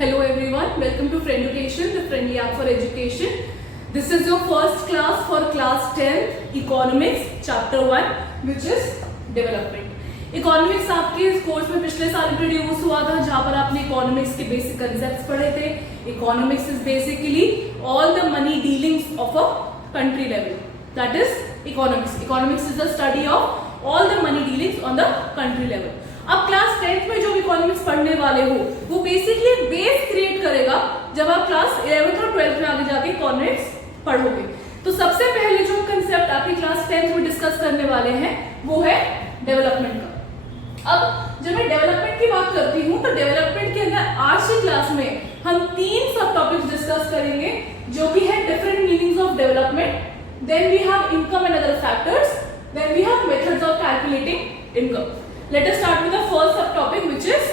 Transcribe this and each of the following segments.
Hello everyone, welcome to Frienducation, the friendly app for education. This is your first class for class 10 Economics, chapter 1, which is Development. Economics आपके इस course में पिछले साल introduce हुआ था, जहाँ पर आपने इकोनॉमिक्स के बेसिक कंसेप्ट्स पढ़े थे. Economics is basically all the money dealings of a country level. That is economics. Economics is the study of all the money dealings on the country level. अब class 10th में जो economics पढ़ने वाले हो वो basically base create करेगा जब आप क्लास 11th और 12th में आगे जाके इकोनॉमिक्स पढ़ोगे. तो सबसे पहले जो कंसेप्ट आपकी क्लास 10th में डिस्कस करने वाले हैं वो है डेवलपमेंट का. अब जब मैं डेवलपमेंट की बात करती हूँ तो डेवलपमेंट के अंदर आज की क्लास में हम 3 सब टॉपिक्स डिस्कस करेंगे जो कि है different meanings of development, then we have income and other factors, then we have methods of calculating income. Let us start with the first subtopic which is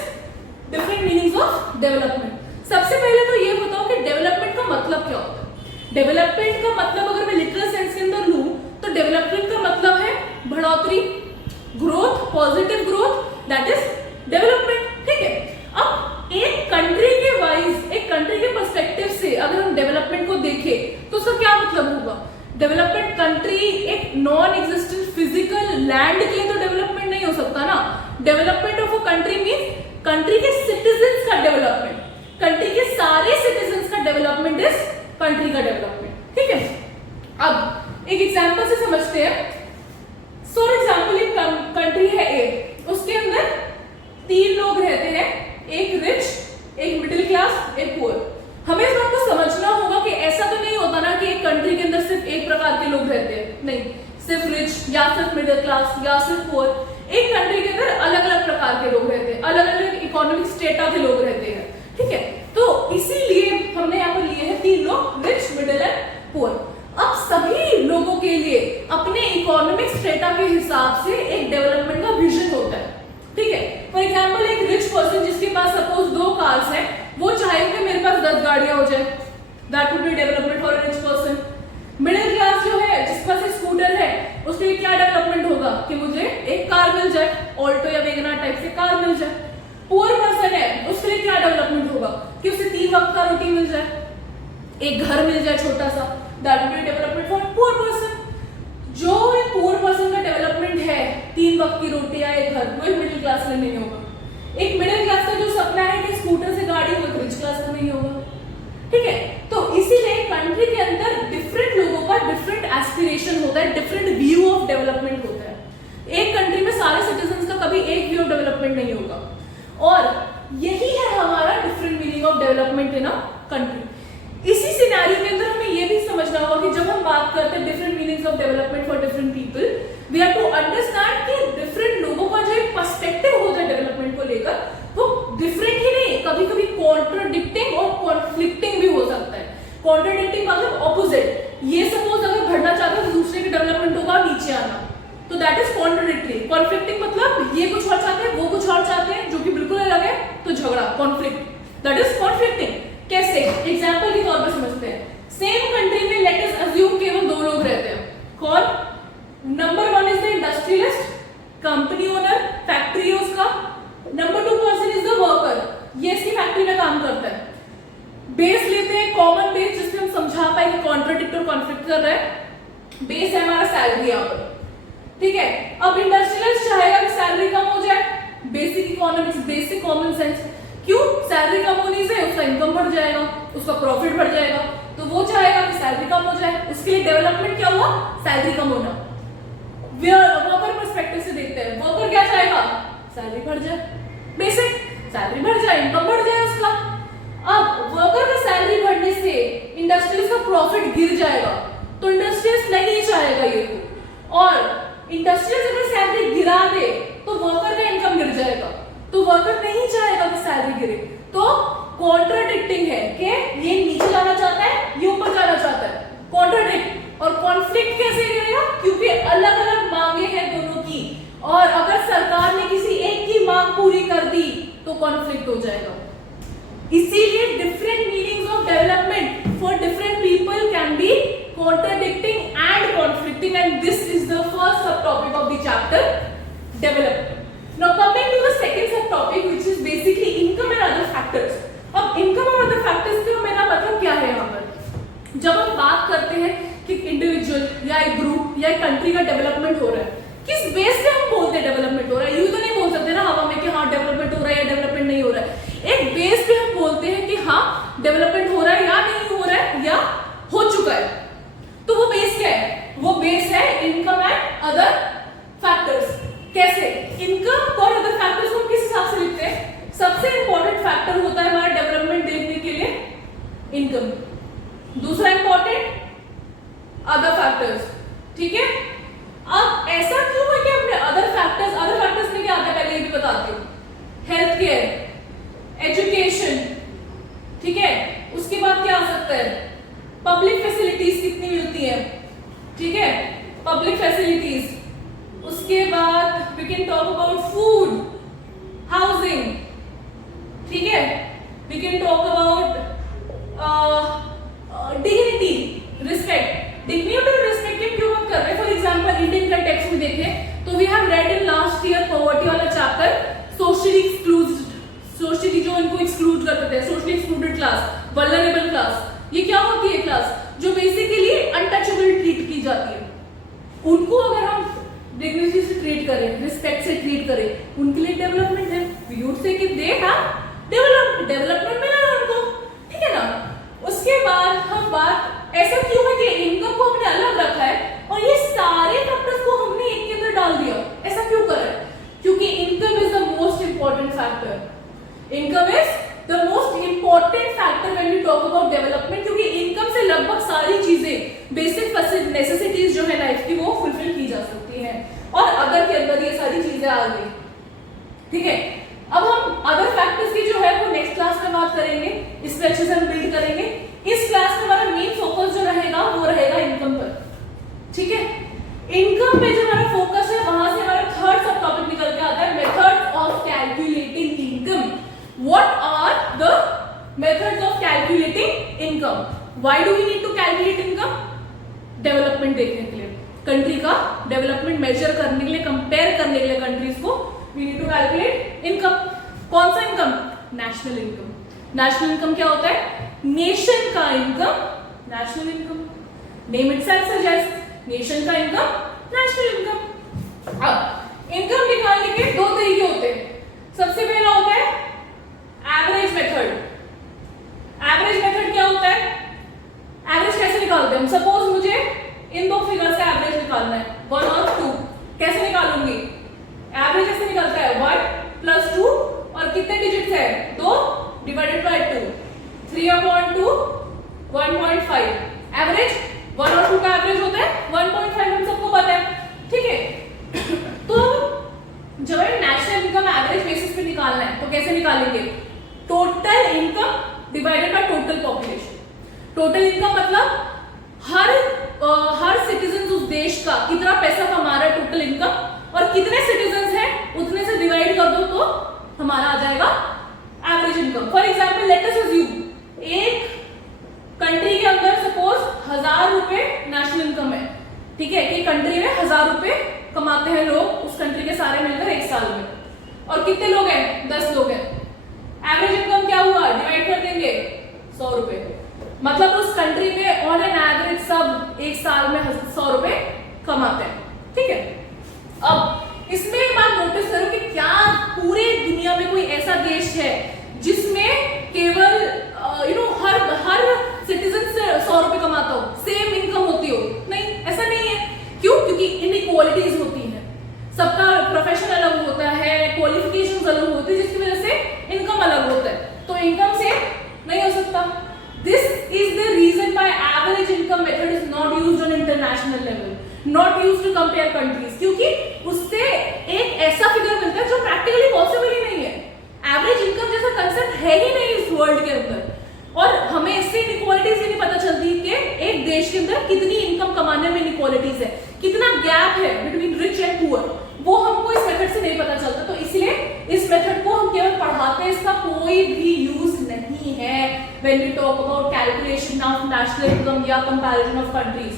different meanings of development. सबसे पहले तो ये बताओ कि development का मतलब क्या होता है. डेवलपमेंट का मतलब अगर मैं लिटरल सेंस के अंदर लूं तो डेवलपमेंट का मतलब है बढ़ोतरी, growth, positive growth, that is development. ठीक है. अब एक कंट्री के वाइज, एक कंट्री के पर्सपेक्टिव से अगर हम डेवलपमेंट को देखें तो उसका क्या मतलब होगा. डेवलपमेंट कंट्री एक नॉन एग्जिस्टेंट फिजिकल लैंड के तो डेवलपमेंट नहीं हो सकता ना. Development of a country means country के सिटीजन्स का डेवलपमेंट. कंट्री के सारे सिटीजन्स का डेवलपमेंट इज कंट्री का डेवलपमेंट. ठीक है. अब एक एग्जांपल से समझते हैं. फॉर एग्जांपल एक कंट्री है ए, उसके अंदर 3 लोग रहते हैं, एक रिच, एक मिडिल क्लास, एक पुअर. हमें इस बात को समझना होगा कि ऐसा तो नहीं होता ना कि एक कंट्री के अंदर सिर्फ एक प्रकार के लोग रहते हैं. नहीं, सिर्फ रिच या सिर्फ मिडिल क्लास या सिर्फ पुअर. एक कंट्री के अंदर अलग अलग प्रकार के लोग रहते हैं, अलग अलग इकोनॉमिक स्टेटा के लोग रहते हैं. ठीक है. तो इसीलिए हमने यहाँ पर लिए हैं 3 लोग, रिच, मिडिल एंड पुअर. अब सभी लोगों के लिए अपने इकोनॉमिक स्टेटा के हिसाब से एक डेवलपमेंट का विजन होता है. ठीक है. फॉर एग्जाम्पल एक रिच पर्सन जिसके पास सपोज 2 कार्स है, वो चाहे कि मेरे पास 10 गाड़ियां हो जाए, that would be development for a rich person. Middle class जो है जिसके पास स्कूटर है, उसके लिए क्या डेवलपमेंट होगा कि मुझे एक कार मिल जाए, ऑल्टो या वेगनर टाइप से कार मिल जाए. पुअर पर्सन है, उसके लिए क्या डेवलपमेंट होगा कि उसे 3 वक्त का रोटी मिल जाए, एक घर मिल जाए छोटा सा, that would be development for poor person. जो एक पुअर पर्सन का डेवलपमेंट है 3 वक्त की रोटी या एक घर, वो एक मिडिल क्लास में नहीं होगा. एक मिडिल क्लास का जो सपना है कि स्कूटर से गाड़ी हो, रिच क्लास में नहीं होगा. ठीक है. तो इसीलिए कंट्री के अंदर डिफरेंट लोगों का डिफरेंट एस्पिरेशन होता है, डिफरेंट व्यू ऑफ डेवलपमेंट होता है. एक कंट्री में सारे सिटीजन्स का कभी एक व्यू ऑफ डेवलपमेंट नहीं होगा. और यही है हमारा different meaning of development in a country. इसी सिनेरियो के अंदर हमें यह भी समझना होगा कि जब हम बात करते हैं different meanings of development for different people, we have to understand कि डिफरेंट लोगों का जो एक पर्सपेक्टिव होता है डेवलपमेंट को लेकर, वो डिफरेंट ही नहीं, कभी कभी कॉन्ट्राडिक्टिंग और कॉन्फ्लिक्टिंग भी हो सकता है. कॉन्ट्राडिक्टिंग मतलब ऑपोजिट. ये सपोज अगर बढ़ना चाहते हो तो दूसरे की डेवलपमेंट होगा नीचे आना, तो दैट इज कॉन्ट्राडिक्टरी. कॉन्फ्लिक्टिंग मतलब ये कुछ और चाहते हैं, वो कुछ और चाहते हैं, जो कि बिल्कुल अलग है, तो झगड़ा, कॉन्फ्लिक्ट, दैट इज कॉन्फ्लिक्टिंग. कैसे? एग्जाम्पल के तौर पर समझते हैं. सेम कंट्री में लेट अस अज्यूम केवल 2 लोग रहते हैं. कौन? Number 1 is the industrialist, company owner, factory है उसका. Number 2 person is the worker, ये इसकी फैक्ट्री में काम करता है. बेस लेते हैं कॉमन बेस जिसमें हम समझा पाए कि कॉन्ट्राडिक्ट और कॉन्फ्लिक्ट कर रहा है. बेस है हमारा सैलरी यहाँ पर. ठीक है. अब इंडस्ट्रियलिस्ट चाहेगा कि सैलरी कम हो जाए. Basic economics, basic common sense. क्यों? सैलरी कम होने से उसका इनकम बढ़ जाएगा, उसका प्रॉफिट बढ़ जाएगा, तो वो चाहेगा कि सैलरी कम हो जाए. उसके लिए डेवलपमेंट क्या हुआ? सैलरी कम होना. वर्कर पर्सपेक्टिव से देखते हैं, वर्कर क्या चाहेगा? सैलरी बढ़ जाए, बेसिक सैलरी बढ़ जाए, इनकम बढ़ जाए उसका. अब वर्कर का सैलरी बढ़ने से इंडस्ट्रीज का प्रॉफिट गिर जाएगा, तो इंडस्ट्रीज नहीं चाहेगा ये को. और इंडस्ट्रीज अगर सैलरी गिरा दे तो वर्कर का इनकम गिर जाएगा, तो वर्कर नहीं चाहेगा कि सैलरी गिरे. तो कॉन्ट्राडिक्टिंग है कि ये नीचे जाना चाहता है, ये ऊपर जाना चाहता है. कॉन्ट्राडिक्ट. और कॉन्फ्लिक्ट कैसे गिरेगा? क्योंकि अलग अलग मांगे हैं दोनों की, और अगर सरकार ने किसी एक की मांग पूरी कर दी तो कॉन्फ्लिक्ट हो जाएगा. इसीलिए different meanings of development for different people can be contradicting and conflicting, and this is the first subtopic of the chapter, development. Now coming to the second subtopic, which is basically income and other factors. अब income that country का development हो रहा है। किस base पे हम बोलते हैं डेवलपमेंट हो रहा है? यूं तो नहीं बोल सकते ना हवा में कि हाँ डेवलपमेंट हो रहा है या डेवलपमेंट नहीं हो रहा है। एक बेस पे हम बोलते हैं कि हाँ डेवलपमेंट हो रहा है या नहीं हो रहा है या हो चुका है। तो वो बेस क्या है? वो बेस है इनकम एंड अदर फैक्टर्स। कैसे? इनकम और अदर फैक्टर्स को किस हिसाब से लिखते हैं? सबसे इंपॉर्टेंट फैक्टर होता है हमारा डेवलपमेंट देखने के लिए इनकम, दूसरा इंपॉर्टेंट अदर फैक्टर्स। ठीक है, अब ऐसा क्यों है कि हमने अदर फैक्टर्स में क्या आता है पहले ये भी बताती हूँ। हेल्थ केयर, एजुकेशन, ठीक है, उसके बाद क्या आ सकता है? पब्लिक फैसिलिटीज कितनी मिलती है, ठीक है, पब्लिक फैसिलिटीज। उसके बाद we can talk about food, housing, ठीक है, we can talk about dignity, respect. Dignity और रिस्पेक्ट की क्यों बात कर रहे हैं? फॉर एग्जांपल इंडियन कंटेक्स्ट में देखें तो we have read in last year poverty वाला चैप्टर, सोशली एक्सक्लूडेड, सोशली जो इनको एक्सक्लूड करते थे, socially excluded class, vulnerable class. ये क्या होती है क्लास? जो बेसिकली अनटचेबल ट्रीट की जाती है। उनको अगर हम डिग्निटी से ट्रीट करें, रिस्पेक्ट से ट्रीट करें, उनके लिए डेवलपमेंट है। वी वुड से कि दे हैव डेवलपमेंट मिला है उनको, ठीक है ना। उसके बाद हम बात, ऐसा क्यों है कि इनकम को हमने अलग रखा है और ये सारे फैक्टर्स को हमने एक के अंदर डाल दिया? ऐसा क्यों करा है? क्योंकि income is the most important factor. Income is the most important factor when we talk about development, क्योंकि इनकम से लगभग सारी चीजें, बेसिक नेसेसिटीज जो है लाइफ की, वो फुलफिल की जा सकती है। और अदर के अंदर ये सारी चीजें आ गई, ठीक है। अब हम अदर फैक्टर्स की जो है वो नेक्स्ट क्लास में बात करेंगे, इस पे अच्छे से हम बिल्ड करेंगे। इस क्लास में हमारा मेन फोकस जो रहेगा वो रहेगा इनकम पर, ठीक है। इनकम पे जो हमारा फोकस है, वहां से हमारा थर्ड सब टॉपिक निकल के आता है, methods of calculating income. What are the methods of calculating income? Why do we need to calculate income? Development देखने के लिए, कंट्री का डेवलपमेंट मेजर करने के लिए, कंपेयर करने के लिए कंट्रीज को, we need to calculate income. कौन सा income? National income. National income क्या होता है? नेशन का income, national income. Name itself suggest nation का इनकम, नेशनल इनकम। अब इनकम निकालने के दो तरीके होते हैं। सबसे पहला होता है एवरेज मेथड। एवरेज मेथड क्या होता है? एवरेज कैसे निकालते हैं हम? सपोज मुझे इन दो फिगर्स का एवरेज निकालना है, 1 और 2। कैसे निकालूंगी? एवरेज ऐसे निकलता है 1 + 2 और कितने डिजिट्स है? 2 डिवाइडेड बाय 2, 3/2, 1.5। एवरेज 1 और 2 का एवरेज होता है 1.5, हम सबको पता है, ठीक है। तो जब हमें नेशनल इनकम एवरेज बेसिस पे निकालना है तो कैसे निकालेंगे? Total income divided by total population. Total income मतलब हर सिटीजन उस देश का कितना पैसा कमा रहा है, टोटल इनकम, और कितने सिटीजन हैं उतने से डिवाइड कर दो तो हमारा आ जाएगा average income. For example let us assume एक कंट्री के अंदर सपोज 1000 रुपए नेशनल इनकम है, ठीक है, कि कंट्री में 1000 रुपए कमाते हैं लोग, उस कंट्री के सारे मिलकर एक साल में, और कितने लोग हैं? 10 लोग हैं। एवरेज इनकम क्या हुआ? डिवाइड कर देंगे 100 रुपए, मतलब उस कंट्री में ऑन एन एवरेज सब एक साल में 100 रुपए कमाते हैं, ठीक है। अब इसमें एक बात नोटिस करो कि क्या पूरे दुनिया में कोई ऐसा देश है जिसमें केवल हर सिटीजन से 100 रुपए कमाता हो, सेम इनकम होती हो? नहीं, ऐसा नहीं है। क्यों? क्योंकि इनइक्वालिटीज होती हैं, सबका प्रोफेशन अलग होता है, क्वालिफिकेशंस अलग होती है, जिसकी वजह से इनकम अलग होता है, तो इनकम से नहीं हो सकता। This is the reason why average income method is not used on international level, not used to compare countries, क्योंकि उससे एक ऐसा फिगर मिलता है जो प्रैक्टिकली पॉसिबल ही नहीं है। एवरेज इनकम जैसा कंसेप्ट है ही नहीं इस वर्ल्ड के अंदर, और हमें इससे इनइक्वालिटीज ही नहीं पता चलती कि एक देश के अंदर कितनी इनकम कमाने में इनइक्वालिटीज है, कितना गैप है बिटवीन रिच एंड पुअर, वो हमको इस मेथड से नहीं पता चलता। तो इसलिए इस मेथड को हम केवल पढ़ाते हैं, इसका कोई भी यूज नहीं है when we talk about calculation of national income या comparison of countries।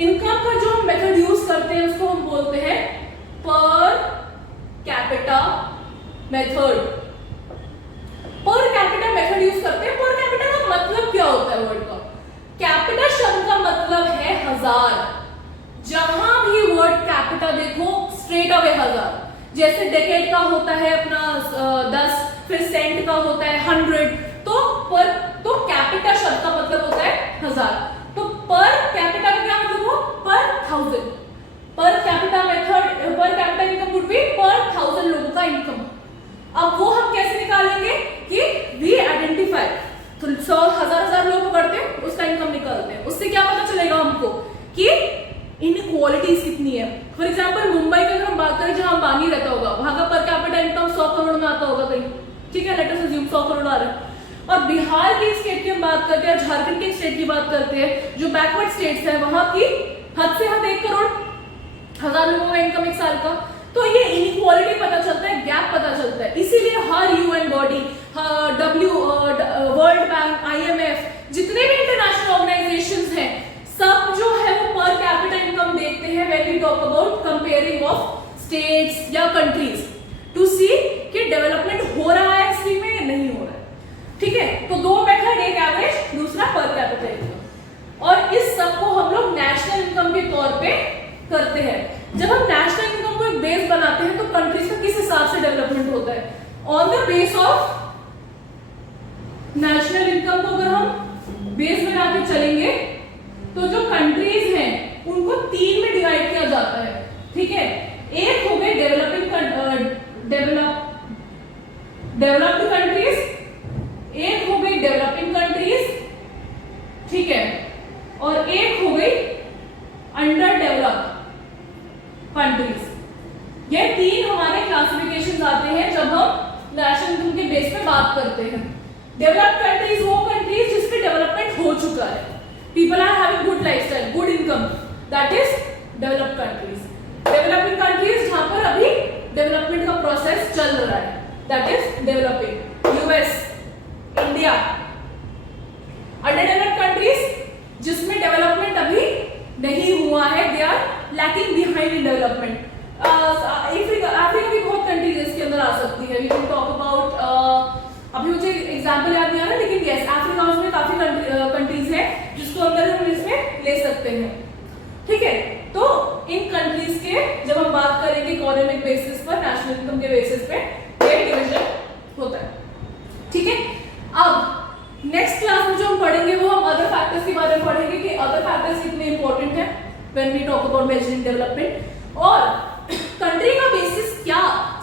इनकम का जो हम मेथड यूज करते हैं उसको हम बोलते हैं पर capita method. Per capita method use करते हैं। पर कैपिटा का मतलब क्या होता है वर्ड का? कैपिटा शब्द का मतलब है 1000। जहां जैसे डेकेड का होता है अपना 10, फिर सेंट का होता है 100, तो कैपिटा शब्द का मतलब होता है 1000। तो पर कैपिटा का क्या मतलब हो, पर 1000। पर capita method, per capita income would be पर 1000 लोगों का इनकम। अब वो हम कैसे निकालेंगे कि वी आइडेंटिफाई, तो 100 1000 लोग पकड़ते हैं, उसका इनकम निकालते हैं। उससे क्या पता चलेगा हमको कि इनइक्वालिटीज कितनी है। फॉर एग्जांपल मुंबई की अगर हम बात करें, जहां अंबानी रहता होगा, वहां का पर कैपिटा इनकम 100 करोड़ में आता होगा कहीं, ठीक है, लेट अस अज्यूम 100 करोड़ आ रहा है। और बिहार की स्टेट की हम बात करते हैं, झारखंड की स्टेट की बात करते हैं, जो बैकवर्ड स्टेट्स है, वहां की हद से हद 1 करोड़ 1000 लोगों का इनकम एक साल का। तो ये इनइक्वालिटी पता चलता है, गैप पता चलता है। इसीलिए हर UN body, world bank, IMF, जितने भी इंटरनेशनल ऑर्गेनाइजेशंस हैं, सब जो है वो पर कैपिटा इनकम देखते हैं when we talk about comparing of states या कंट्रीज, टू सी कि डेवलपमेंट हो रहा है एक्चुअली में, नहीं हो रहा है, ठीक है। तो दो मेथड, एक एवरेज, दूसरा पर कैपिटा इनकम। और इस सब को हम लोग नेशनल इनकम के तौर पे करते हैं। जब हम नेशनल इनकम को एक बेस बनाते हैं, तो कंट्रीज का किस हिसाब से डेवलपमेंट होता है, on the base of national income को अगर हम बेस बना के चलेंगे, तो जो कंट्रीज हैं उनको 3 में डिवाइड किया जाता है, ठीक है। एक हो गए डेवलप्ड कंट्रीज, एक हो गई डेवलपिंग कंट्रीज, ठीक है, और एक हो गई अंडर डेवलप्ड कंट्रीज। ये 3 हमारे क्लासिफिकेशन आते हैं जब हम नेशनल इनकम के बेस पे बात करते हैं। डेवलप्ड कंट्रीज वो कंट्रीज जिसपे डेवलपमेंट हो चुका है, people are having good lifestyle, good income, that is developed countries. Developing countries जहां पर अभी डेवलपमेंट का प्रोसेस चल रहा है, that is developing. US, India. Under developed countries जिसमें डेवलपमेंट अभी नहीं हुआ है, they are lacking behind in development. Africa की बहुत कंट्रीज इसके अंदर आ सकती है। वी कैन टॉक अबाउट, अभी मुझे एग्जांपल याद नहीं आ रहा, लेकिन यस, अफ्रीका में काफी कंट्रीज है जिसको अंदर हम इसमें ले सकते हैं, ठीक है। तो इन कंट्रीज के जब हम बात करेंगे इकोनॉमिक बेसिस पर, नेशनल इनकम के बेसिस पे ये डिवीजन होता है, ठीक है। अब नेक्स्ट क्लास में जो हम पढ़ेंगे वो हम अदर फैक्टर्स के बारे में पढ़ेंगे कि अदर फैक्टर्स कितने इंपॉर्टेंट है when we talk about measuring development. और कंट्री का बेसिस क्या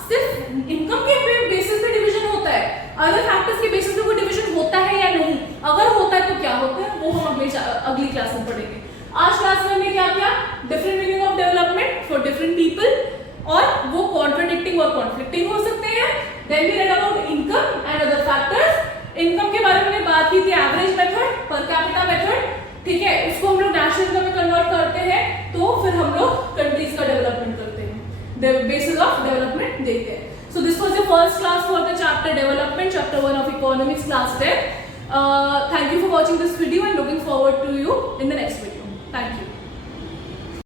सिर्फ इनकम के बेसिस पे डिवीजन होता है, अदर फैक्टर्स के बेसिस पे कोई डिवीजन होता है या नहीं, अगर होता है तो क्या होता है, वो हम अगली क्लास में पढ़ेंगे। आज क्लास में हमने क्या किया, different meaning of development for different people, और वो कॉन्ट्राडिक्टिंग और कॉन्फ्लिक्टिंग हो सकते हैं। Then we read about income and other factors. Income के बारे में बात की थी average method, per capita method, ठीक है। उसको हम लोग नेशनल इनकम में कन्वर्ट करते हैं, तो फिर हम लोग कंट्रीज का डेवलपमेंट करते हैं, बेसिस ऑफ डेवलपमेंट देखते हैं। So this was the first class for the chapter development, chapter 1 of economics, class 10. Thank you for watching this video and looking forward to you in the next video. Thank you.